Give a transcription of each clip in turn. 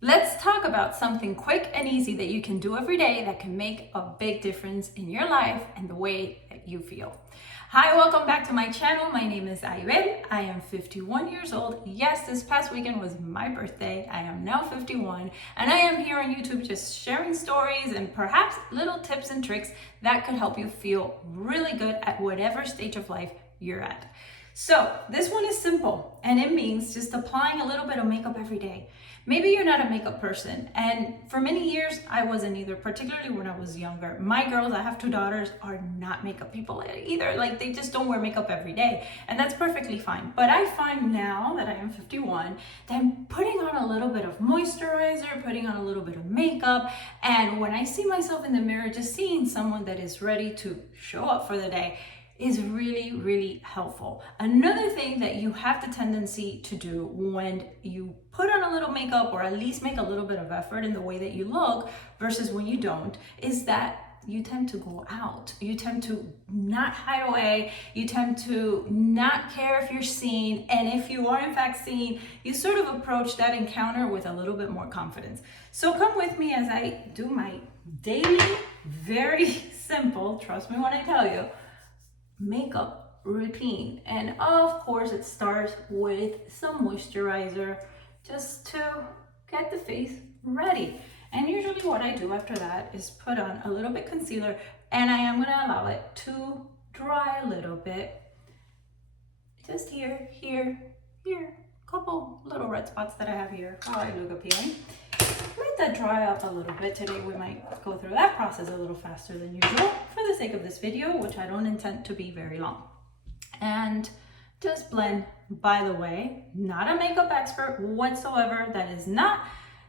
Let's talk about something quick and easy that you can do every day that can make a big difference in your life and the way that you feel. Hi, welcome back to my channel. My name is Aibel. I am 51 years old. Yes, this past weekend was my birthday. I am now 51 and I am here on YouTube just sharing stories and perhaps little tips and tricks that could help you feel really good at whatever stage of life you're at. So this one is simple and it means just applying a little bit of makeup every day. Maybe you're not a makeup person, and for many years I wasn't either, particularly when I was younger. My girls, I have two daughters, are not makeup people either. Like, they just don't wear makeup every day, and that's perfectly fine. But I find now that I am 51 that putting on a little bit of moisturizer, putting on a little bit of makeup, and when I see myself in the mirror, just seeing someone that is ready to show up for the day is really, really helpful. Another thing that you have the tendency to do when you put on a little makeup, or at least make a little bit of effort in the way that you look versus when you don't, is that you tend to go out. You tend to not hide away. You tend to not care if you're seen. And if you are in fact seen, you sort of approach that encounter with a little bit more confidence. So come with me as I do my daily, very simple, trust me when I tell you, makeup routine. And of course it starts with some moisturizer just to get the face ready. And usually what I do after that is put on a little bit concealer, and I am going to allow it to dry a little bit. Just here, couple little red spots that I have here. Oh, I look appealing. Let that dry up a little bit. Today we might go through that process a little faster than usual for the sake of this video, which I don't intend to be very long. And just blend. By the way, not a makeup expert whatsoever. That is not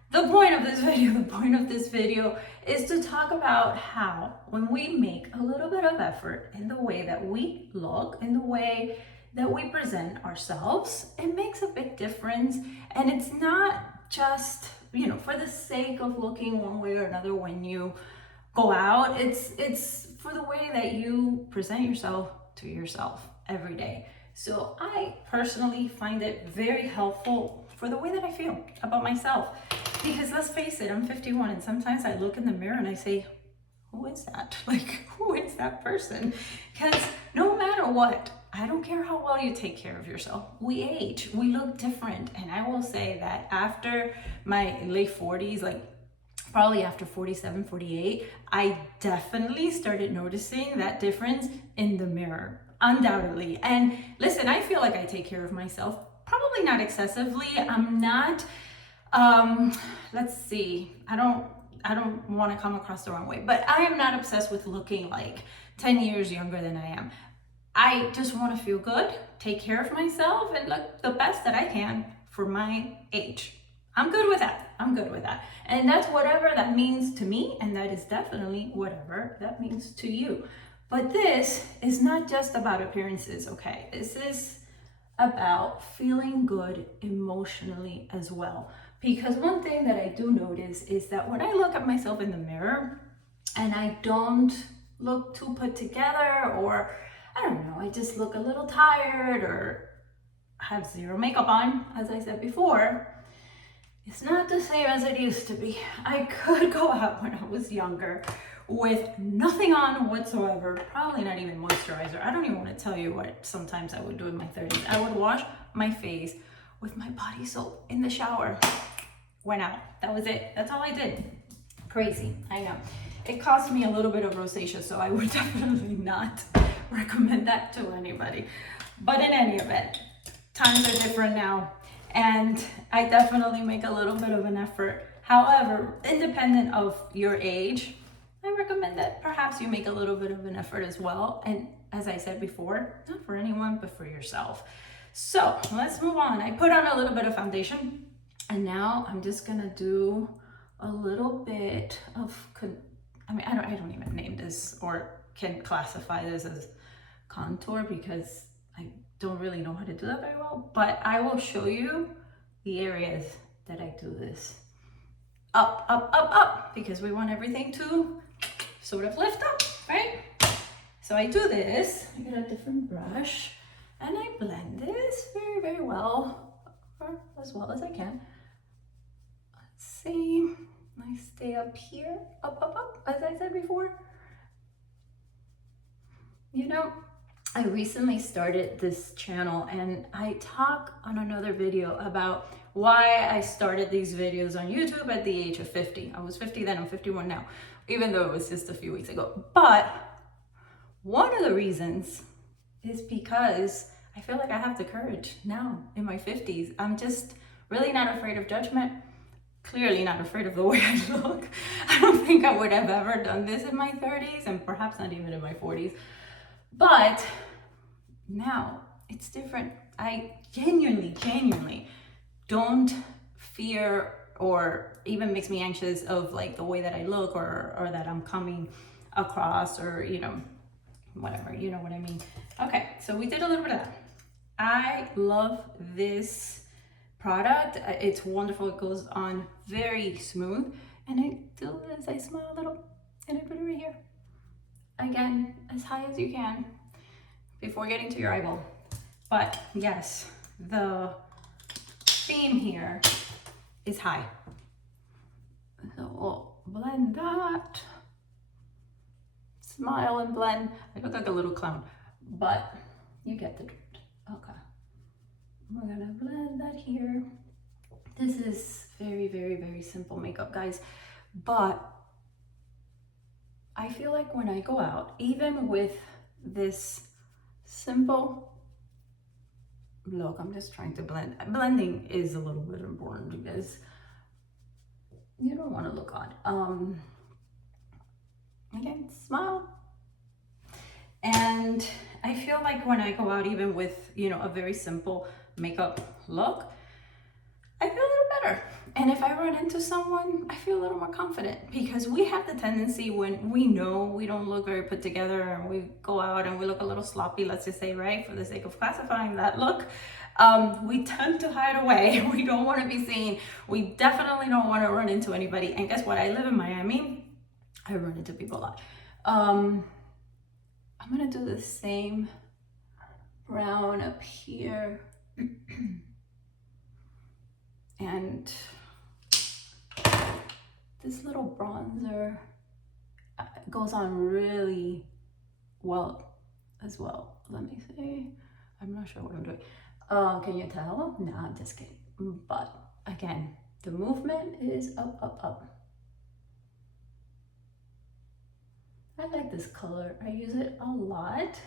the point of this video. The point of this video is to talk about how when we make a little bit of effort in the way that we look, in the way that we present ourselves, it makes a big difference. And it's not just, for the sake of looking one way or another when you go out. It's for the way that you present yourself to yourself every day. So I personally find it very helpful for the way that I feel about myself. Because let's face it, I'm 51 and sometimes I look in the mirror and I say, who is that? Like, who is that person? Because no matter what, I don't care how well you take care of yourself. We age, we look different. And I will say that after my late 40s, like probably after 47, 48, I definitely started noticing that difference in the mirror, undoubtedly. And listen, I feel like I take care of myself, probably not excessively. I'm not, let's see, I don't want to come across the wrong way, but I am not obsessed with looking like 10 years younger than I am. I just want to feel good, take care of myself, and look the best that I can for my age. I'm good with that. I'm good with that. And that's whatever that means to me, and that is definitely whatever that means to you. But this is not just about appearances, okay? This is about feeling good emotionally as well. Because one thing that I do notice is that when I look at myself in the mirror and I don't look too put together, or I don't know, I just look a little tired or have zero makeup on, as I said before, it's not the same as it used to be. I could go out when I was younger with nothing on whatsoever, probably not even moisturizer. I don't even want to tell you what sometimes I would do in my 30s. I would wash my face with my body soap in the shower. Went out. That was it. That's all I did. Crazy, I know. It cost me a little bit of rosacea, so I would definitely not recommend that to anybody. But in any event, times are different now, and I definitely make a little bit of an effort. However, independent of your age, I recommend that perhaps you make a little bit of an effort as well. And as I said before, not for anyone, but for yourself. So let's move on. I put on a little bit of foundation, and now I'm just gonna do a little bit of, I don't even name this or can classify this as contour because I don't really know how to do that very well, but I will show you the areas that I do this. Up, up, up, up, because we want everything to sort of lift up, right? So I do this, I get a different brush, and I blend this very, very well, or as well as I can. Let's I stay up here, up, as I said before. You know, I recently started this channel and I talk on another video about why I started these videos on YouTube at the age of 50. I was 50 then, I'm 51 now, even though it was just a few weeks ago. But one of the reasons is because I feel like I have the courage now in my 50s. I'm just really not afraid of judgment. Clearly not afraid of the way I look. I don't think I would have ever done this in my 30s and perhaps not even in my 40s. But now it's different. I genuinely don't fear or even makes me anxious of like the way that I look or that I'm coming across, or you know, whatever, you know what I mean. Okay, so we did a little bit of that. I love this product. It's wonderful. It goes on very smooth, and I do this, I smile a little and I put it right here. Again, as high as you can before getting to your eyeball. But yes, the theme here is high. So we'll blend that. Smile and blend. I look like a little clown, but you get the drift. Okay. We're gonna blend that here. This is very simple makeup, guys, but I feel like when I go out, even with this simple look, I'm just trying to blend. Blending is a little bit important because you don't want to look odd. Again, smile. And I feel like when I go out, even with, you know, a very simple makeup look, I feel a little better. And if I run into someone, I feel a little more confident, because we have the tendency when we know we don't look very put together and we go out and we look a little sloppy, let's just say, right, for the sake of classifying that look, we tend to hide away. We don't want to be seen. We definitely don't want to run into anybody. And guess what? I live in Miami. I run into people a lot. I'm going to do the same brown up here. And this little bronzer goes on really well as well. Let me see. I'm not sure what I'm doing. Can you tell? No, I'm just kidding. But again, the movement is up, up, up. I like this color. I use it a lot.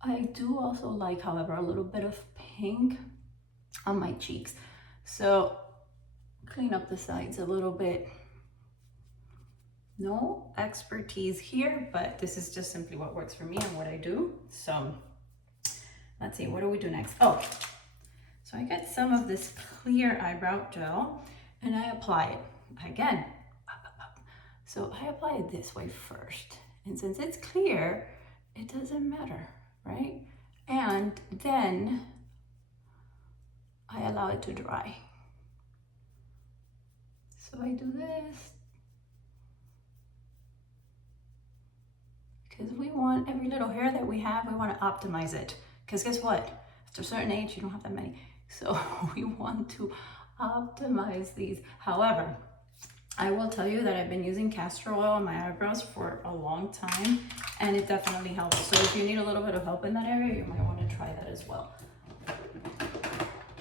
I do also like, however, a little bit of pink on my cheeks. So clean up the sides a little bit. No expertise here, but this is just simply what works for me and what I do. So let's see, what do we do next? Oh, so I get some of this clear eyebrow gel and I apply it again. Up, up, up. So I apply it this way first. And since it's clear, it doesn't matter, right? And then I allow it to dry. So I do this because we want every little hair that we have, we want to optimize it. Because guess what? After a certain age, you don't have that many. So we want to optimize these. However, I will tell you that I've been using castor oil on my eyebrows for a long time, and it definitely helps. So if you need a little bit of help in that area, you might want to try that as well.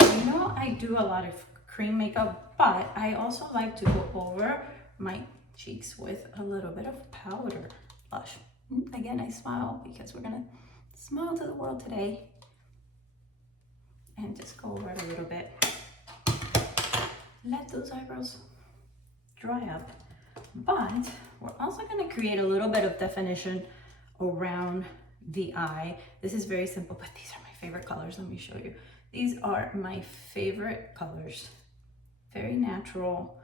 You know, I do a lot of cream makeup, but I also like to go over my cheeks with a little bit of powder blush. Again, I smile because we're gonna smile to the world today, and just go over it a little bit. Let those eyebrows dry up, but we're also going to create a little bit of definition around the eye. This is very simple, but these are my favorite colors. Let me show you. These are my favorite colors. Very natural.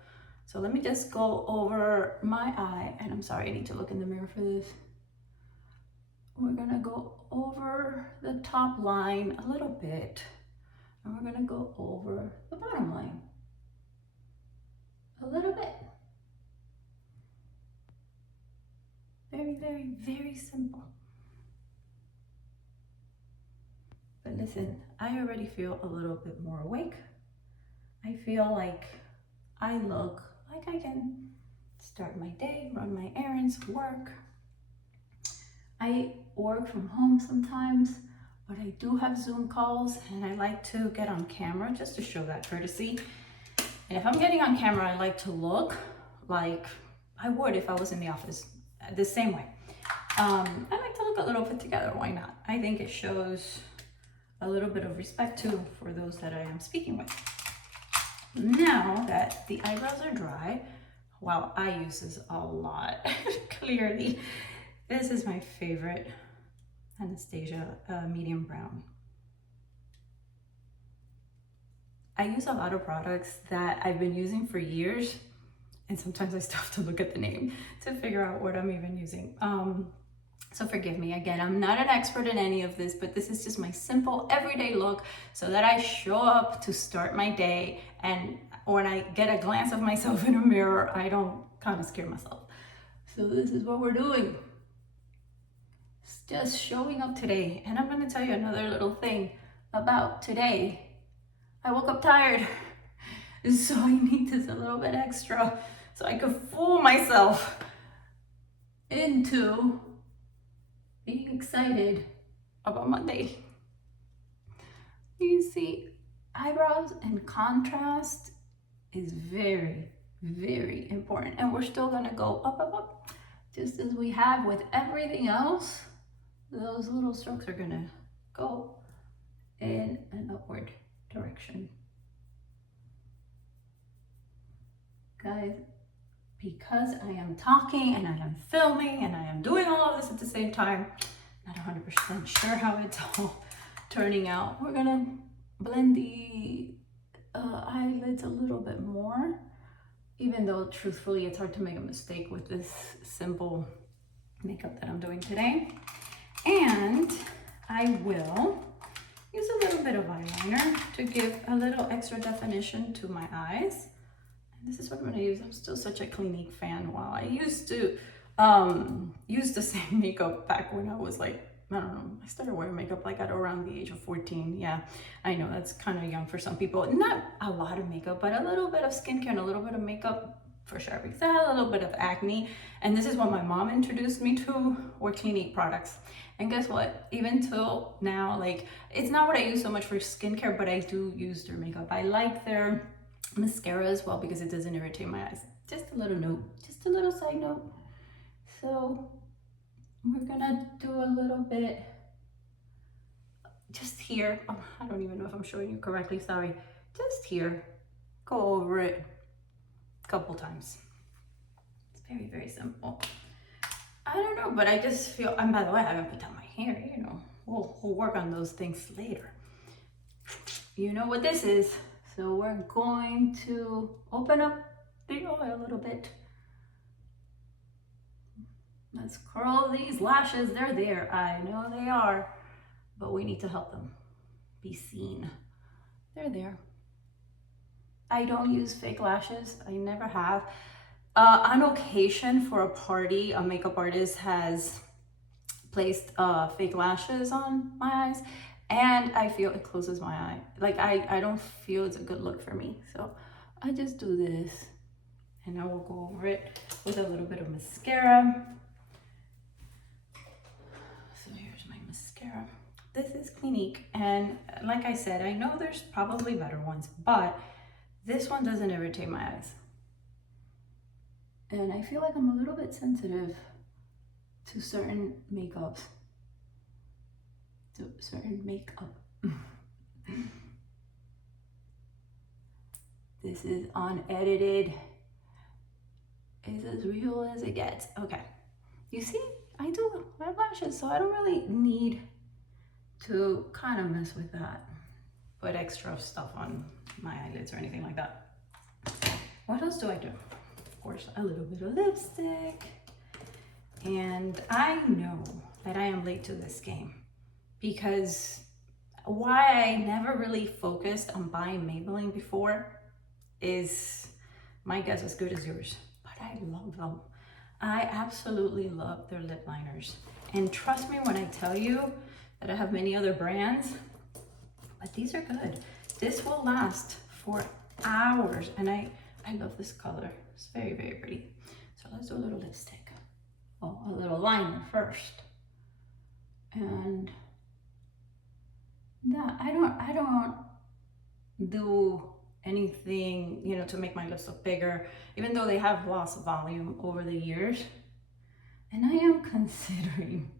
So let me just go over my eye, and I'm sorry, I need to look in the mirror for this. We're going to go over the top line a little bit, and we're going to go over the bottom line a little bit. Very simple. But listen, I already feel a little bit more awake. I feel like I look like I can start my day, run my errands, work. I work from home sometimes, but I do have Zoom calls and I like to get on camera just to show that courtesy. And if I'm getting on camera, I like to look like I would if I was in the office, the same way. I like to look a little put together, why not? I think it shows a little bit of respect too for those that I am speaking with. Now that the eyebrows are dry, wow, I use this a lot, clearly. This is my favorite Anastasia medium brown. I use a lot of products that I've been using for years, and sometimes I still have to look at the name to figure out what I'm even using. So forgive me, again, I'm not an expert in any of this, but this is just my simple everyday look so that I show up to start my day, and when I get a glance of myself in a mirror, I don't kind of scare myself. So this is what we're doing. It's just showing up today. And I'm gonna tell you another little thing about today. I woke up tired, so I need this a little bit extra so I could fool myself into being excited about Monday. You see, eyebrows and contrast is very, very important. And we're still gonna go up, up, up, just as we have with everything else. Those little strokes are gonna go in an upward direction. Guys, because I am talking and I am filming and I am doing all of this at the same time, not 100% sure how it's all turning out. We're gonna blend the eyelids a little bit more, even though truthfully it's hard to make a mistake with this simple makeup that I'm doing today. And I will use a little bit of eyeliner to give a little extra definition to my eyes. This is what I'm gonna use. I'm still such a Clinique fan. Wow, I used to use the same makeup back when I was like, I don't know, I started wearing makeup like at around the age of 14. Yeah, I know that's kind of young for some people. Not a lot of makeup, but a little bit of skincare and a little bit of makeup for sure, because I had a little bit of acne. And this is what my mom introduced me to, were Clinique products. And guess what? Even till now, like, it's not what I use so much for skincare, but I do use their makeup. I like their mascara as well because it doesn't irritate my eyes. Just a little note, just a little side note. So we're gonna do a little bit just here. Oh, I don't even know if I'm showing you correctly, sorry. Just here, go over it a couple times. It's very, very simple. I don't know, but I just feel, and by the way, I haven't put down my hair, you know, we'll work on those things later. You know what this is. So we're going to open up the oil a little bit. Let's curl these lashes. They're there. I know they are, but we need to help them be seen. They're there. I don't use fake lashes. I never have. On occasion for a party, a makeup artist has placed fake lashes on my eyes, and I feel it closes my eye. Like I don't feel it's a good look for me. So I just do this, and I will go over it with a little bit of mascara. So here's my mascara. This is Clinique, and like I said, I know there's probably better ones, but this one doesn't irritate my eyes. And I feel like I'm a little bit sensitive to certain makeups. To certain makeup. This is unedited. It's as real as it gets. Okay. You see, I do have lashes, so I don't really need to kind of mess with that. Put extra stuff on my eyelids or anything like that. What else do I do? Of course, a little bit of lipstick. And I know that I am late to this game because why I never really focused on buying Maybelline before is my guess as good as yours, but I love them. I absolutely love their lip liners. And trust me when I tell you that I have many other brands, but these are good. This will last for hours. And I love this color. It's very, very pretty. So let's do a little lipstick. Oh, a little liner first. And yeah, I don't do anything, you know, to make my lips look bigger, even though they have lost volume over the years. And I am considering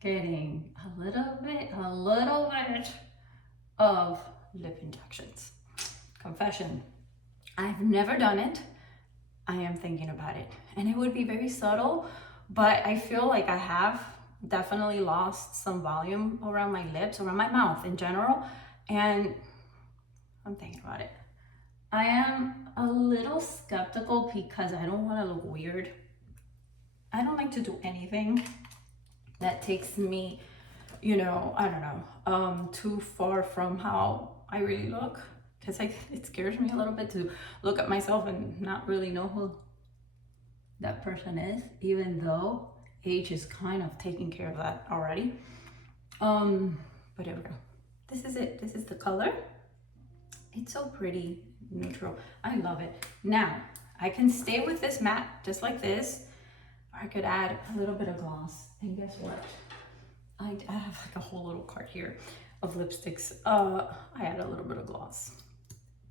getting a little bit of lip injections. Confession, I've never done it. I am thinking about it, and it would be very subtle, but I feel like I have definitely lost some volume around my lips, around my mouth in general, and I'm thinking about it. I am a little skeptical because I don't want to look weird. I don't like to do anything that takes me, you know, I don't know, too far from how I really look, because it scares me a little bit to look at myself and not really know who that person is, even though age is kind of taking care of that already. But here we go. This is it. This is the color. It's so pretty, neutral. I love it. Now, I can stay with this matte just like this, or I could add a little bit of gloss. And guess what? I have like a whole little cart here of lipsticks. I add a little bit of gloss.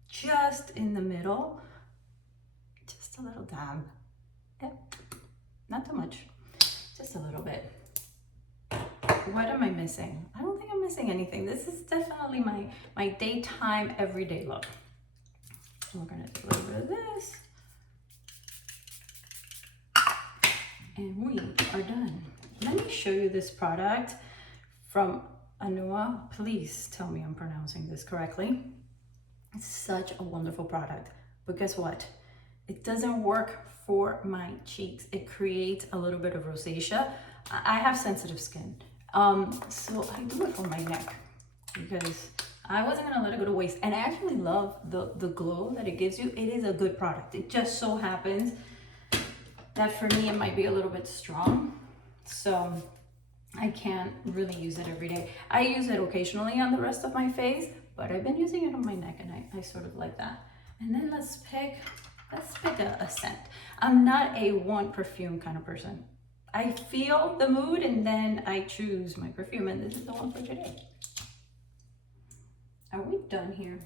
Just in the middle. Just a little dab. Yeah. Not too much. Just a little bit. What am I missing? I don't think I'm missing anything. This is definitely my daytime, everyday look. We're gonna do a little bit of this. And we are done. Let me show you this product from Anua. Please tell me I'm pronouncing this correctly. It's such a wonderful product. But guess what? It doesn't work for my cheeks. It creates a little bit of rosacea. I have sensitive skin. So I do it for my neck because I wasn't gonna let it go to waste. And I actually love the glow that it gives you. It is a good product. It just so happens that for me, it might be a little bit strong. So I can't really use it every day. I use it occasionally on the rest of my face, but I've been using it on my neck, and I sort of like that. And then let's pick a scent. I'm not a one perfume kind of person. I feel the mood and then I choose my perfume, and this is the one for today. Are we done here?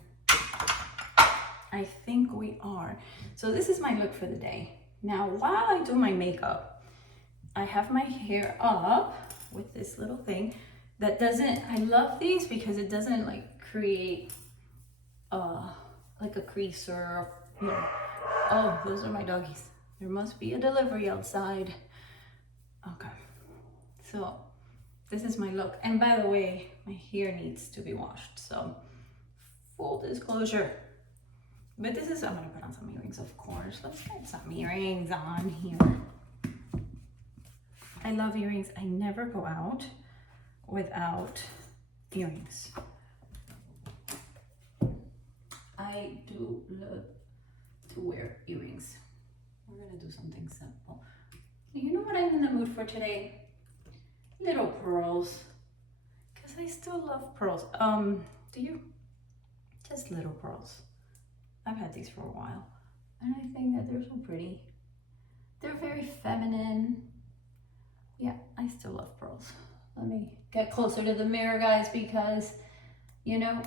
I think we are. So this is my look for the day. Now, while I do my makeup, I have my hair up with this little thing that doesn't, I love these because it doesn't like create like a crease or, you know. Oh, those are my doggies. There must be a delivery outside. Okay, so this is my look. And by the way, my hair needs to be washed, so full disclosure. But this is, I'm gonna put on some earrings, of course. Let's get some earrings on here. I love earrings. I never go out without earrings. I do love to wear earrings. We're gonna do something simple. You know what I'm in the mood for today? Little pearls. Because I still love pearls. Do you? Just little pearls. I've had these for a while, and I think that they're so pretty. They're very feminine. Yeah, I still love pearls. Let me get closer to the mirror, guys, because, you know,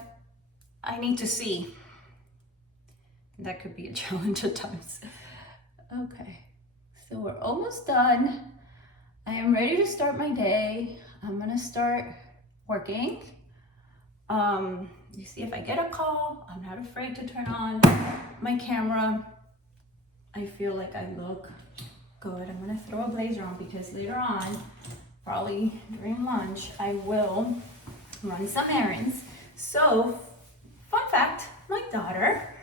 I need to see. That could be a challenge at times. Okay, so we're almost done. I am ready to start my day. I'm gonna start working. You see, if I get a call, I'm not afraid to turn on my camera. I feel like I look good. I'm gonna throw a blazer on because later on, probably during lunch, I will run some errands. So, fun fact, my daughter,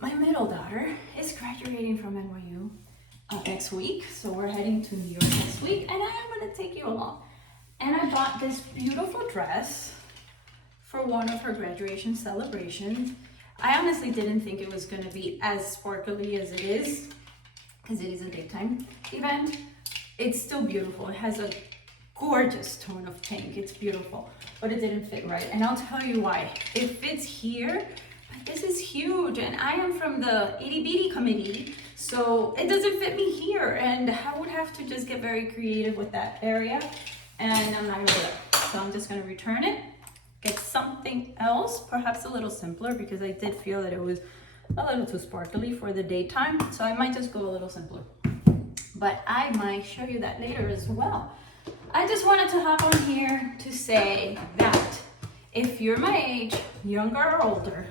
my middle daughter, is graduating from NYU next week. So we're heading to New York next week, and I am gonna take you along. And I bought this beautiful dress for one of her graduation celebrations. I honestly didn't think it was gonna be as sparkly as it is, because it is a daytime event. It's still beautiful. It has a gorgeous tone of pink. It's beautiful, but it didn't fit right. And I'll tell you why. It fits here, but this is huge, and I am from the itty bitty committee, so it doesn't fit me here, and I would have to just get very creative with that area, and I'm not gonna do that. So I'm just gonna return it, get something else, perhaps a little simpler, because I did feel that it was a little too sparkly for the daytime, so I might just go a little simpler. But I might show you that later as well. I just wanted to hop on here to say that if you're my age, younger or older,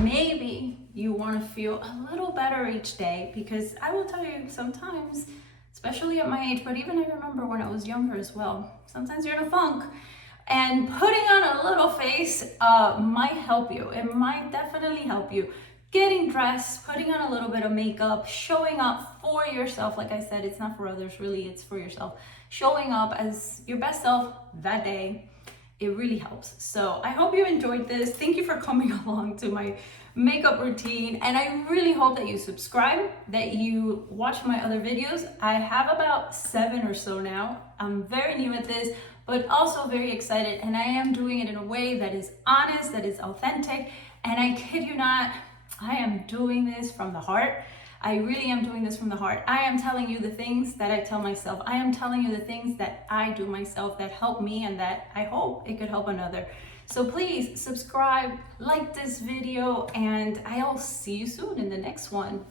maybe you want to feel a little better each day, because I will tell you sometimes, especially at my age, but even I remember when I was younger as well, sometimes you're in a funk, and putting on a little face might help you. It might definitely help you. Getting dressed, putting on a little bit of makeup, showing up for yourself. Like I said, it's not for others, really, it's for yourself. Showing up as your best self that day, it really helps. So I hope you enjoyed this. Thank you for coming along to my makeup routine. And I really hope that you subscribe, that you watch my other videos. I have about 7 or so now. I'm very new at this, but also very excited. And I am doing it in a way that is honest, that is authentic. And I kid you not, I am doing this from the heart. I really am doing this from the heart. I am telling you the things that I tell myself. I am telling you the things that I do myself that help me and that I hope it could help another. So please subscribe, like this video, and I'll see you soon in the next one.